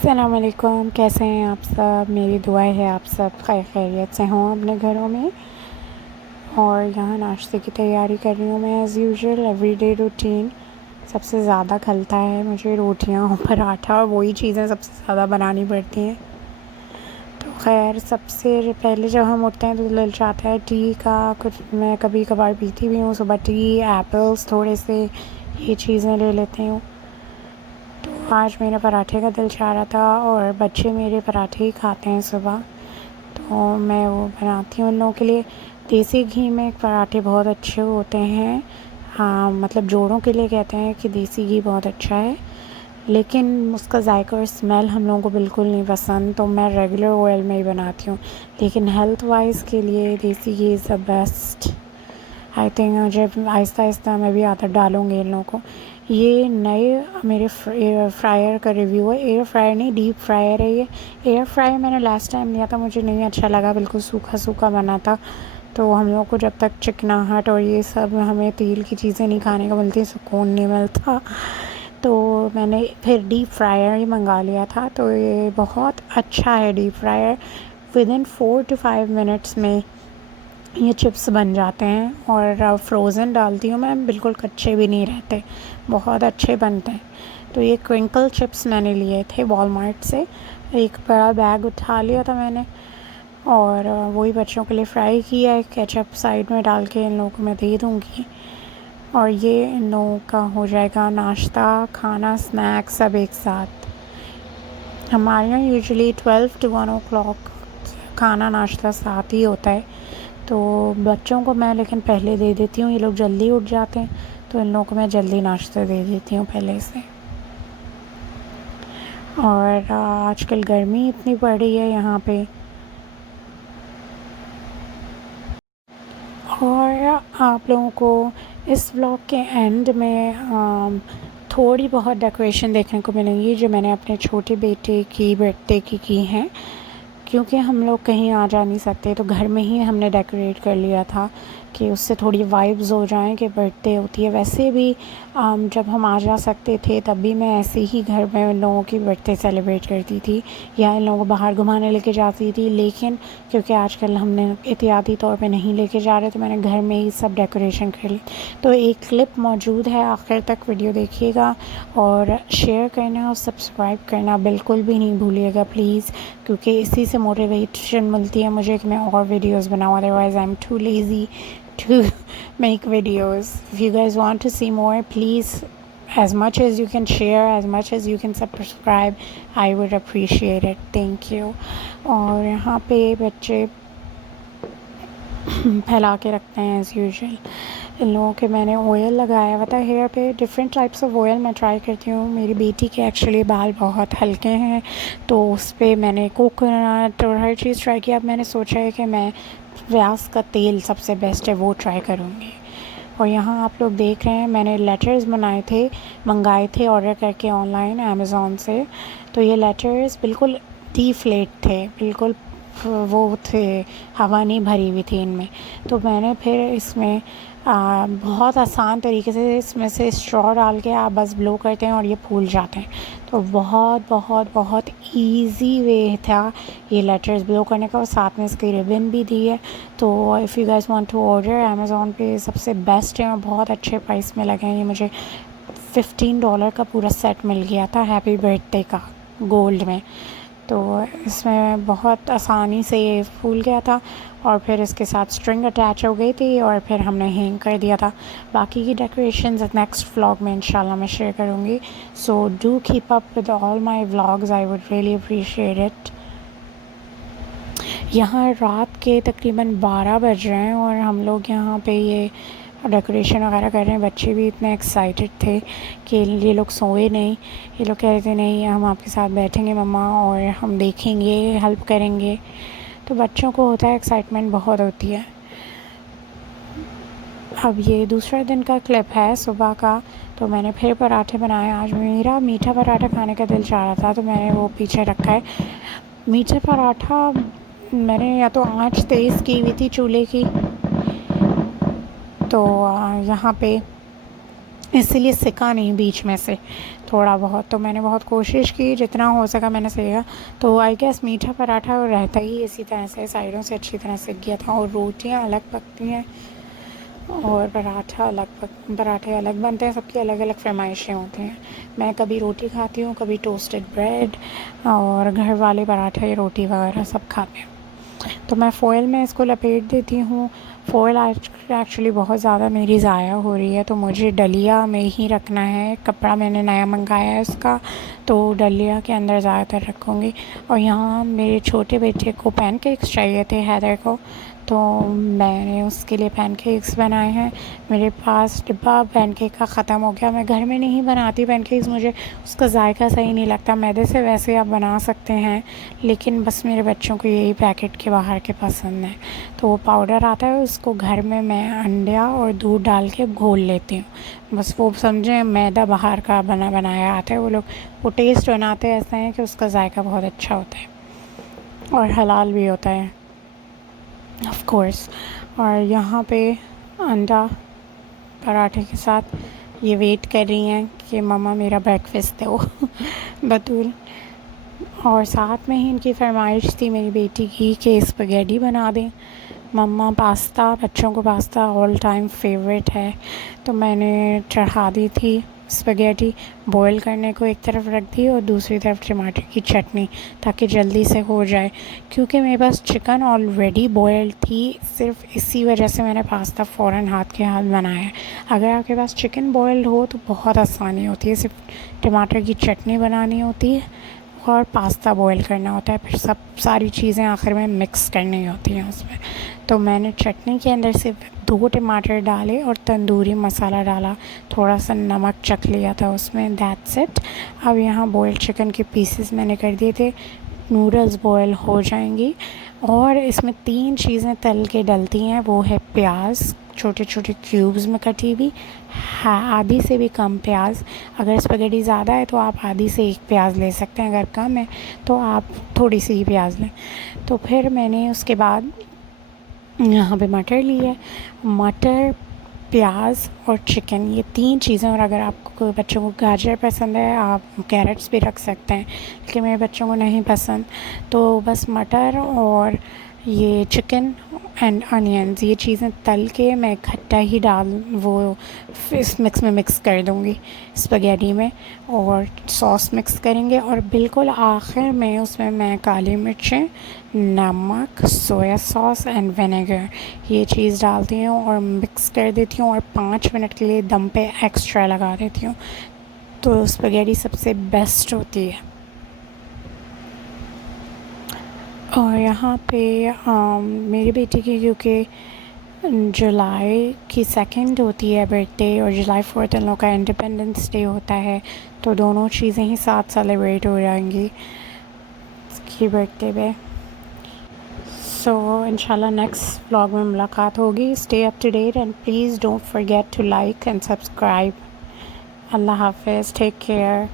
अस्सलाम वालेकुम, कैसे हैं आप सब। मेरी दुआ है आप सब खैरियत से हों अपने घरों में। और यहाँ नाश्ते की तैयारी कर रही हूँ मैं एज़ यूजुअल एवरीडे रूटीन। सबसे ज़्यादा खलता है मुझे रोटियाँ और पराठा, और वही चीज़ें सबसे ज़्यादा बनानी पड़ती हैं। तो खैर सबसे पहले जब हम उठते हैं तो दिल चाहता है टी का। कुछ मैं कभी कभार पीती भी हूँ सुबह टी, एप्पल्स थोड़े से, ये चीज़ें ले लेती हूँ। तो आज मेरा पराठे का दिल चाह रहा था, और बच्चे मेरे पराठे ही खाते हैं सुबह, तो मैं वो बनाती हूँ उन लोगों के लिए। देसी घी में पराठे बहुत अच्छे होते हैं। हाँ, मतलब जोड़ों के लिए कहते हैं कि देसी घी बहुत अच्छा है, लेकिन उसका जायका और स्मेल हम लोगों को बिल्कुल नहीं पसंद, तो मैं रेगुलर ऑयल में ही बनाती हूँ। लेकिन हेल्थ वाइज के लिए desi ghee is the best. I think जब आहिस्ता आहिस्ता मैं भी आदत डालूँगी इन लोगों को। ये नए मेरे एयर फ्रायर का रिव्यू है। एयर फ्रायर नहीं, डीप फ्रायर है ये। एयर फ्रायर मैंने लास्ट टाइम लिया था, मुझे नहीं अच्छा लगा, बिल्कुल सूखा सूखा बना था। तो हम लोग को जब तक चिकनाहट और ये सब, हमें तेल की चीज़ें नहीं खाने को मिलती, सुकून नहीं मिलता। तो मैंने फिर डीप फ्रायर ही मंगा लिया था। तो ये बहुत अच्छा है deep fryer. Within 4 to 5 minutes में ये चिप्स बन जाते हैं, और फ्रोज़न डालती हूँ मैं, बिल्कुल कच्चे भी नहीं रहते, बहुत अच्छे बनते हैं। तो ये क्विंकल चिप्स मैंने लिए थे वॉलमार्ट से। एक बड़ा बैग उठा लिया था मैंने, और वही बच्चों के लिए फ्राई किया है। केचप साइड में डाल के इन लोगों को मैं दे दूँगी, और ये इन लोगों का हो जाएगा नाश्ता, खाना, स्नैक्स सब एक साथ। हमारे यहाँ यूजुअली 12 to 1 o'clock खाना नाश्ता साथ ही होता है। तो बच्चों को मैं लेकिन पहले दे देती हूँ, ये लोग जल्दी उठ जाते हैं, तो इन लोगों को मैं जल्दी नाश्ता दे देती हूँ पहले से। और आजकल गर्मी इतनी पड़ रही है यहाँ पे, और आप लोगों को इस व्लॉग के एंड में थोड़ी बहुत डेकोरेशन देखने को मिलेंगी जो मैंने अपने छोटे बेटे की बर्थडे की हैं। क्योंकि हम लोग कहीं आ जा नहीं सकते, तो घर में ही हमने डेकोरेट कर लिया था कि उससे थोड़ी वाइब्स हो जाएं कि बर्थडे होती है। वैसे भी जब हम आ जा सकते थे तब भी मैं ऐसे ही घर में उन लोगों की बर्थडे सेलिब्रेट करती थी, या इन लोगों को बाहर घुमाने लेके जाती थी। लेकिन क्योंकि आजकल हमने एहतियाती तौर पे नहीं लेके जा रहे, तो मैंने घर में ही सब डेकोरेशन कर ली। तो एक क्लिप मौजूद है, आखिर तक वीडियो देखिएगा, और शेयर करना और सब्सक्राइब करना बिल्कुल भी नहीं भूलिएगा प्लीज़, क्योंकि इसी से मोटिवेशन मिलती है मुझे कि मैं और वीडियोस बनाऊँ। Otherwise I am too lazy to make videos. If you guys want to see more, please as much as you can share, as much as you can subscribe, I would appreciate it. Thank you. और यहाँ पे बच्चे फैला के रखते हैं as usual. इन लोगों के मैंने ऑयल लगाया हुआ था हेयर पे। डिफरेंट टाइप्स ऑफ ऑयल मैं ट्राई करती हूँ। मेरी बेटी के एक्चुअली बाल बहुत हल्के हैं, तो उस पर मैंने कोकोनट और हर चीज़ ट्राई किया। अब मैंने सोचा है कि मैं व्यास का तेल सबसे बेस्ट है, वो ट्राई करूँगी। और यहाँ आप लोग देख रहे हैं, मैंने लेटर्स मंगाए थे ऑर्डर करके ऑनलाइन अमेज़ॉन से। तो ये लेटर्स बिल्कुल डीफ्लेट थे, बिल्कुल वो थे, हवा नहीं भरी हुई थी इनमें। तो मैंने फिर इसमें बहुत आसान तरीके से इसमें से स्ट्रॉ डाल के आप बस ब्लो करते हैं और ये फूल जाते हैं। तो बहुत बहुत बहुत इजी वे था ये लेटर्स ब्लो करने का, और साथ में इसकी रिबन भी दी है। तो if you guys want to order, Amazon पे सबसे बेस्ट है और बहुत अच्छे प्राइस में लगे हैं। ये मुझे $15 का पूरा सेट मिल गया था हैप्पी बर्थडे का, गोल्ड में। तो इसमें बहुत आसानी से ये फूल गया था, और फिर इसके साथ स्ट्रिंग अटैच हो गई थी, और फिर हमने हैंग कर दिया था। बाकी की डेकोरेशंस नेक्स्ट व्लॉग में इंशाल्लाह मैं शेयर करूँगी। So do keep up with all my vlogs, I would really appreciate it. यहाँ रात के तकरीबन 12 बज रहे हैं, और हम लोग यहाँ पे ये डेकोरेशन वगैरह कर रहे हैं। बच्चे भी इतने एक्साइटेड थे कि ये लोग सोए नहीं। ये लोग कह रहे थे नहीं हम आपके साथ बैठेंगे मम्मा, और हम देखेंगे, हेल्प करेंगे। तो बच्चों को होता है, एक्साइटमेंट बहुत होती है। अब ये दूसरा दिन का क्लिप है सुबह का। तो मैंने फिर पराठे बनाए। आज मेरा मीठा पराठा खाने का दिल चाह रहा था, तो मैंने वो पीछे रखा है। मीठा पराठा मैंने या तो आँच तेज़ की हुई थी चूल्हे की, तो यहाँ पे इसीलिए सीखा नहीं बीच में से थोड़ा बहुत। तो मैंने बहुत कोशिश की, जितना हो सका मैंने सीखा। तो आई गेस मीठा पराठा रहता ही इसी तरह से, साइडों से अच्छी तरह सीख गया था। और रोटियां अलग पकती हैं और पराठे अलग बनते हैं। सबकी अलग अलग फरमाइशें होती हैं। मैं कभी रोटी खाती हूँ, कभी टोस्टेड ब्रेड, और घर वाले पराठे रोटी वगैरह सब खाते हैं। तो मैं फ़ॉइल में इसको लपेट देती हूँ। फ़ॉइल आज एक्चुअली बहुत ज़्यादा मेरी ज़ाया हो रही है, तो मुझे डलिया में ही रखना है। कपड़ा मैंने नया मंगाया है उसका, तो डलिया के अंदर ज़्यादातर रखूँगी। और यहाँ मेरे छोटे बेटे को पैनकेक्स चाहिए थे, हैदर को, तो मैंने उसके लिए पैनकेक्स बनाए हैं। मेरे पास डिब्बा पैनकेक का ख़त्म हो गया। मैं घर में नहीं बनाती पैनकेक्स, मुझे उसका जायका सही नहीं लगता। मैदे से वैसे आप बना सकते हैं, लेकिन बस मेरे बच्चों को यही पैकेट के बाहर के पसंद है। तो वो पाउडर आता है, उसको घर में मैं अंडा और दूध डाल के घोल लेती हूँ। बस वो समझें मैदा बाहर का बना बनाया आता है। वो लोग वो टेस्ट बनाते ऐसे हैं कि उसका जायका बहुत अच्छा होता है और हलाल भी होता है ऑफ कोर्स। और यहाँ पे अंडा पराठे के साथ ये वेट कर रही हैं कि मम्मा मेरा ब्रेकफास्ट दो बतूल। और साथ में ही इनकी फरमाइश थी मेरी बेटी की कि स्पगेटी बना दें मम्मा। पास्ता, बच्चों को पास्ता ऑल टाइम फेवरेट है, तो मैंने चढ़ा दी थी स्पगेटी बॉईल करने को। एक तरफ रख दी और दूसरी तरफ टमाटर की चटनी, ताकि जल्दी से हो जाए। क्योंकि मेरे पास चिकन ऑलरेडी बॉयल्ड थी, सिर्फ इसी वजह से मैंने पास्ता फ़ौरन हाथ के हाथ बनाया है। अगर आपके पास चिकन बॉयल्ड हो तो बहुत आसानी होती है, सिर्फ टमाटर की चटनी बनानी होती है और पास्ता बॉईल करना होता है, फिर सारी चीज़ें आखिर में मिक्स करनी होती हैं उसमें। तो मैंने चटनी के अंदर सिर्फ 2 टमाटर डाले और तंदूरी मसाला डाला, थोड़ा सा नमक चख लिया था उसमें, दैट्स इट। अब यहाँ बॉइल्ड चिकन के पीसेस मैंने कर दिए थे, नूडल्स बॉयल हो जाएंगी। और इसमें 3 चीज़ें तल के डलती हैं, वो है प्याज छोटे छोटे क्यूब्स में कटी हुई, आधी से भी कम प्याज। अगर स्पगेटी ज़्यादा है तो आप आधी से 1 प्याज ले सकते हैं, अगर कम है तो आप थोड़ी सी ही प्याज लें। तो फिर मैंने उसके बाद यहाँ पे मटर लिए, मटर, प्याज और चिकन, ये 3 चीज़ें। और अगर आपको बच्चों को गाजर पसंद है आप कैरेट्स भी रख सकते हैं, लेकिन मेरे बच्चों को नहीं पसंद। तो बस मटर और ये चिकन एंड अनियंस, ये चीज़ें तल के मैं इकट्ठा ही वो इस मिक्स में मिक्स कर दूँगी स्पगेटी में, और सॉस मिक्स करेंगे। और बिल्कुल आखिर में उसमें मैं काली मिर्चें, नमक, सोया सॉस एंड विनेगर ये चीज़ डालती हूँ और मिक्स कर देती हूँ और 5 मिनट के लिए दम पे एक्स्ट्रा लगा देती हूँ। तो स्पगेटी सबसे बेस्ट होती है। और यहाँ पे मेरी बेटी की क्योंकि जुलाई की 2 होती है बर्थडे, और जुलाई 4 इन लोगों का इंडिपेंडेंस डे होता है, तो दोनों चीज़ें ही साथ सेलिब्रेट हो जाएंगी उसकी बर्थडे पे। सो इंशाल्लाह नेक्स्ट व्लॉग में मुलाकात होगी। Stay up to date and please don't forget to like and subscribe. अल्लाह हाफ़िज़, टेक केयर।